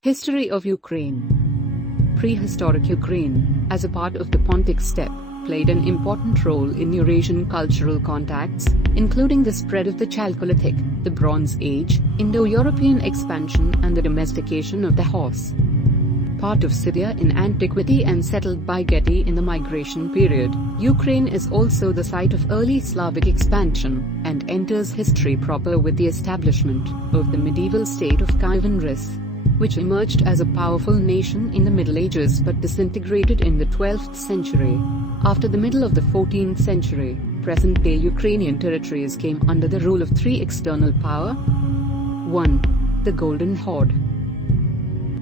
History of Ukraine. Prehistoric Ukraine, as a part of the Pontic steppe, played an important role in Eurasian cultural contacts, including the spread of the Chalcolithic, the Bronze Age, Indo-European expansion and the domestication of the horse. Part of Scythia in antiquity and settled by Getae in the migration period, Ukraine is also the site of early Slavic expansion, and enters history proper with the establishment of the medieval state of Kievan Rus, which emerged as a powerful nation in the Middle Ages but disintegrated in the 12th century. After the middle of the 14th century, present-day Ukrainian territories came under the rule of three external powers. 1. The Golden Horde.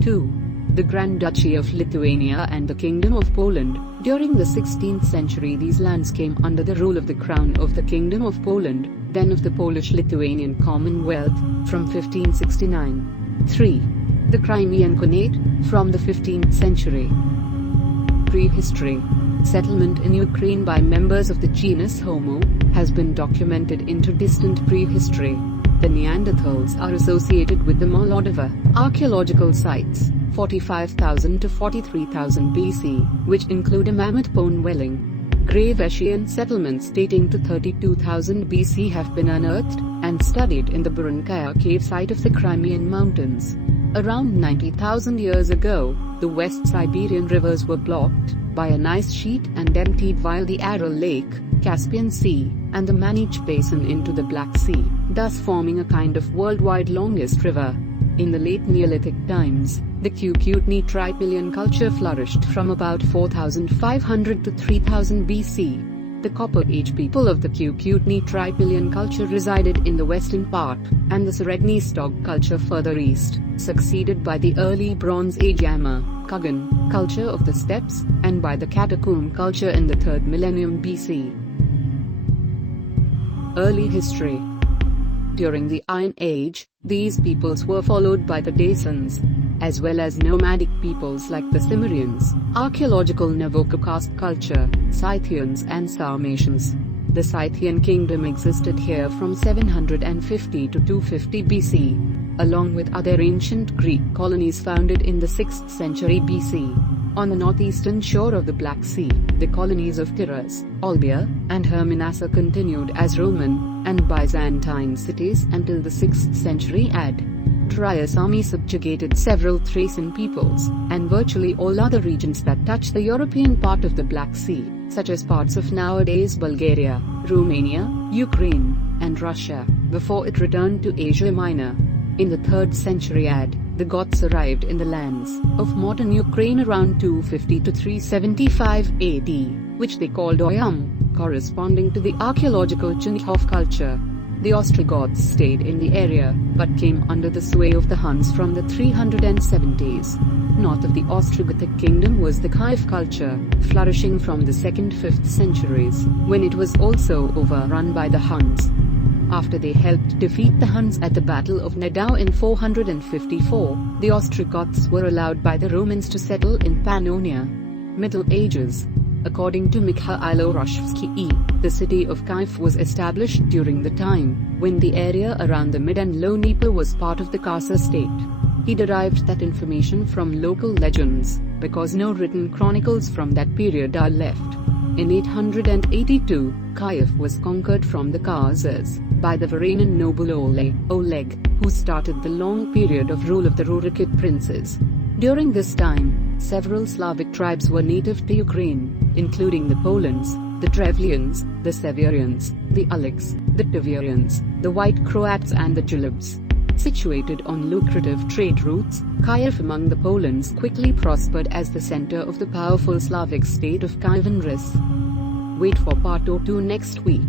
2. The Grand Duchy of Lithuania and the Kingdom of Poland. During the 16th century these lands came under the rule of the Crown of the Kingdom of Poland, then of the Polish-Lithuanian Commonwealth, from 1569. 3. The Crimean Khanate, from the 15th century. Prehistory. Settlement in Ukraine by members of the genus Homo has been documented into distant prehistory. The Neanderthals are associated with the Moldova archaeological sites, 45,000 to 43,000 BC, which include a mammoth bone dwelling. Eurasian settlements dating to 32,000 BC have been unearthed and studied in the Burankaya cave site of the Crimean Mountains. Around 90,000 years ago, the West Siberian rivers were blocked by an ice sheet and emptied via the Aral Lake, Caspian Sea, and the Manich Basin into the Black Sea, thus forming a kind of worldwide longest river. In the late Neolithic times, the Kuteny Tripillion culture flourished from about 4,500 to 3000 BC. The Copper Age people of the Kuteny Tripillion culture resided in the western part, and the Seredny Stog culture further east, succeeded by the early Bronze Age Yama, Kugan, culture of the steppes, and by the Catacomb culture in the 3rd millennium BC. Early history. During the Iron Age, these peoples were followed by the Dacians, as well as nomadic peoples like the Cimmerians, archaeological Novocaucasian culture, Scythians and Sarmatians. The Scythian kingdom existed here from 750 to 250 BC, along with other ancient Greek colonies founded in the 6th century BC. On the northeastern shore of the Black Sea, the colonies of Tyras, Olbia, and Herminasa continued as Roman and Byzantine cities until the 6th century AD. Darius' army subjugated several Thracian peoples, and virtually all other regions that touch the European part of the Black Sea, such as parts of nowadays Bulgaria, Romania, Ukraine, and Russia, before it returned to Asia Minor. In the 3rd century AD, the Goths arrived in the lands of modern Ukraine around 250 to 375 AD, which they called Oyam, corresponding to the archaeological Chernihiv culture. The Ostrogoths stayed in the area, but came under the sway of the Huns from the 370s. North of the Ostrogothic kingdom was the Kiev culture, flourishing from the 2nd-5th centuries, when it was also overrun by the Huns. After they helped defeat the Huns at the Battle of Nedao in 454, the Ostrogoths were allowed by the Romans to settle in Pannonia. Middle Ages. According to Mikhailo Rozhsky, the city of Kiev was established during the time when the area around the Mid and Low Dnieper was part of the Kasa state. He derived that information from local legends, because no written chronicles from that period are left. In 882, Kiev was conquered from the Khazars by the Varanian noble Oleg, who started the long period of rule of the Rurikid princes. During this time, several Slavic tribes were native to Ukraine, including the Polans, the Drevlians, the Severians, the Uliks, the Tiverians, the White Croats and the Julibs. Situated on lucrative trade routes, Kiev among the Polans quickly prospered as the center of the powerful Slavic state of Kievan Rus. Wait for part 2 next week.